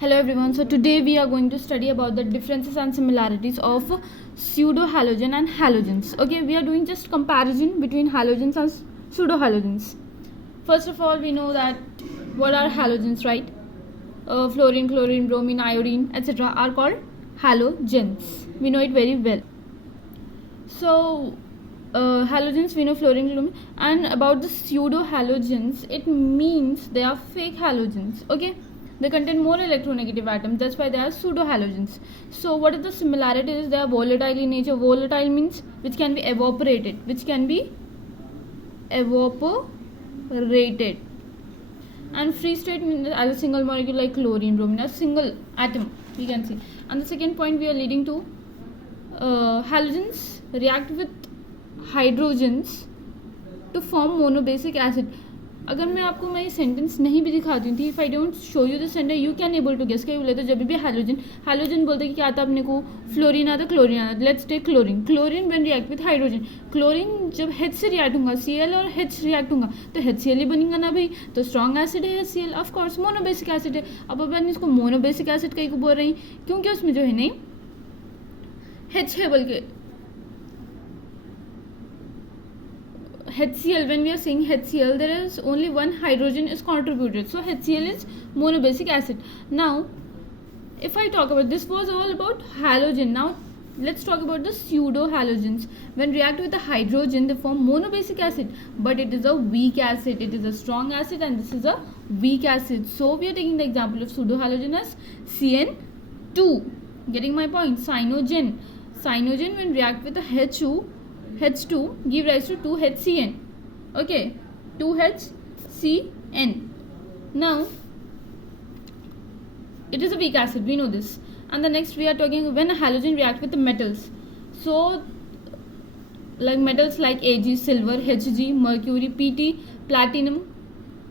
Hello everyone. So today we are going to study about the differences and similarities of pseudo-halogen and halogens. Okay, we are doing just comparison between halogens and pseudo-halogens. First of all, we know that what are halogens, right? Fluorine, chlorine, bromine, iodine, etc. are called halogens. We know it very well. So halogens, we know fluorine, chlorine, and about the pseudo-halogens, it means they are fake halogens. Okay. They contain more electronegative atoms, that's why they are pseudo-halogens. So what is the similarity is they are volatile in nature. Volatile means which can be evaporated, and free state means as a single molecule like chlorine, bromine, a single atom we can see. And the second point we are leading to, halogens react with hydrogens to form monobasic acid. अगर मैं आपको मैं sentence नहीं भी दिखाती थी, if I don't show you the sentence you can able to guess क्या बोले तो जब भी हाइड्रोजन बोलते कि क्या आता अपने को फ्लोरीन आता, क्लोरीन आता. Let's take chlorine when react with hydrogen. Chlorine जब H से रिएक्ट होगा, Cl और H रिएक्ट होगा तो HCl ही बनेगा ना भाई. तो स्ट्रॉन्ग एसिड है HCl, of course monobasic acid है. अब अपन इसको मोनोबेसिक एसिड कहीं को बोल रही क्योंकि उसमें जो है नहीं H है बल्कि HCl, when we are saying HCl, there is only one hydrogen is contributed. So HCl is monobasic acid. Now, if I talk about, this was all about halogen. Now, let's talk about the pseudo-halogens. When react with the hydrogen, they form monobasic acid. But it is a weak acid. It is a strong acid and this is a weak acid. So, we are taking the example of pseudo-halogen as CN2. Getting my point? Cyanogen. Cyanogen when react with the H2 give rise to 2HCN. Okay, 2HCN. Now, it is a weak acid, we know this. And the next we are talking when a halogen react with the metals. So, like metals like Ag, silver, Hg, mercury, Pt, platinum.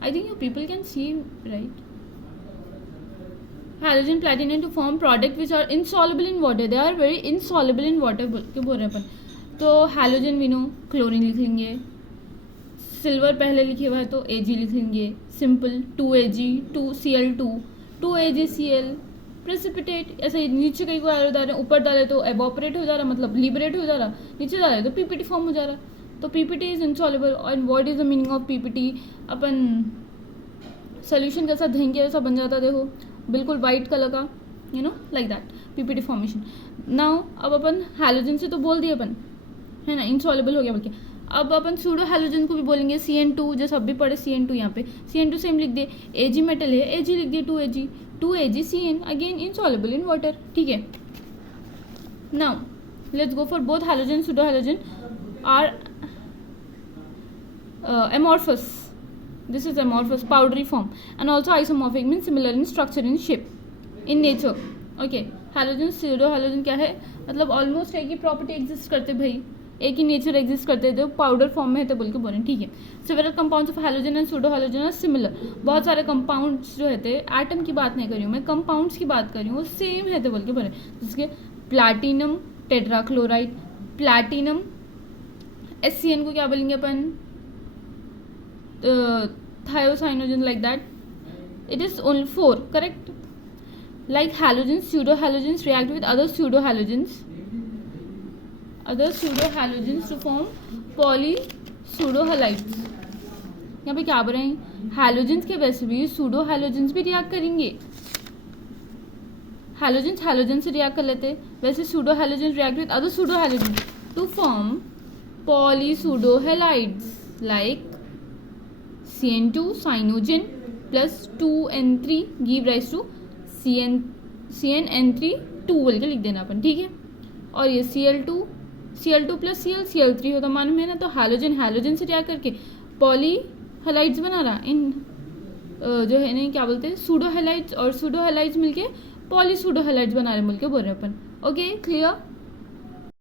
I think you people can see, right? Halogen, platinum to form product which are insoluble in water. They are very insoluble in water. तो halogen we know chlorine लिख लेंगे, silver पहले लिखे हुआ है तो Ag लिख लेंगे, simple 2Ag 2Cl2 2AgCl. Precipitate ऐसे नीचे कहीं को एरो डाल रहे, ऊपर डाले तो एवोपरेट हो जा रहा, मतलब लिबरेट हो जा रहा, नीचे डाले तो पीपीटी फॉर्म हो जा रहा. तो PPT is insoluble. And what is the meaning of PPT? Upon solution कैसा धेंगे ऐसा बन जाता, देखो बिल्कुल वाइट कलर का, you know like that PPT formation. Now अब अपन हैलोजन से तो बोल दिए अपन, है ना, इनसॉल्युबल हो गया बल्कि. अब अपन सूडो हैलोजन को भी बोलेंगे CN2, जो सब भी पढ़े CN2 यहाँ पे. CN2 सेम लिख दे, Ag मेटल है, Ag लिख दिए 2AgCN again insoluble in water. ठीक है. Now let's go for both halogen pseudo halogen are amorphous. This is amorphous, powdery form, and also isomorphic means similar in structure, in shape, in nature. Okay, halogen pseudo halogen क्या है, मतलब almost एक ही property exist करते भाई, एक ही nature exist करते थे, powder form में है तो बोल के बोलें. ठीक है. Several compounds of halogen and pseudo halogen are similar. बहुत सारे कंपाउंड्स जो है थे, एटम की बात नहीं कर रही हूँ मैं, कंपाउंड्स की बात कर रही हूँ, वो सेम है तो बोल के बोले. जिसके प्लैटिनम टेट्राक्लोराइड, प्लैटिनम HCN को क्या बोलेंगे अपन, thiocyanogen, like that. It is only 4, correct. Like halogens, pseudo-halogens react with other pseudo-halogens to form poly-pseudo-halides. यहाँ पे क्या बोल रहे हैं, हैलोजेंस के वैसे भी pseudo-halogens भी रिएक्ट करेंगे. हैलोजेंस से रिएक्ट कर लेते, वैसे pseudo-halogens react with other pseudo-halogens to form poly-pseudo-halides like CN2 cyanogen plus 2N3 give rise to CnN3 बोल के लिख देना अपन. ठीक है. और ये Cl2 प्लस Cl3 होता मालूम है ना. तो हैलोजन से रिएक्ट करके पॉली हैलाइड्स बना रहा, इन जो है नहीं क्या बोलते हैं सूडो हैलाइड्स, और सूडो हैलाइड्स मिलके पॉली सूडो हैलाइड्स बना रहे बोल के बोल रहे अपन. Okay, clear.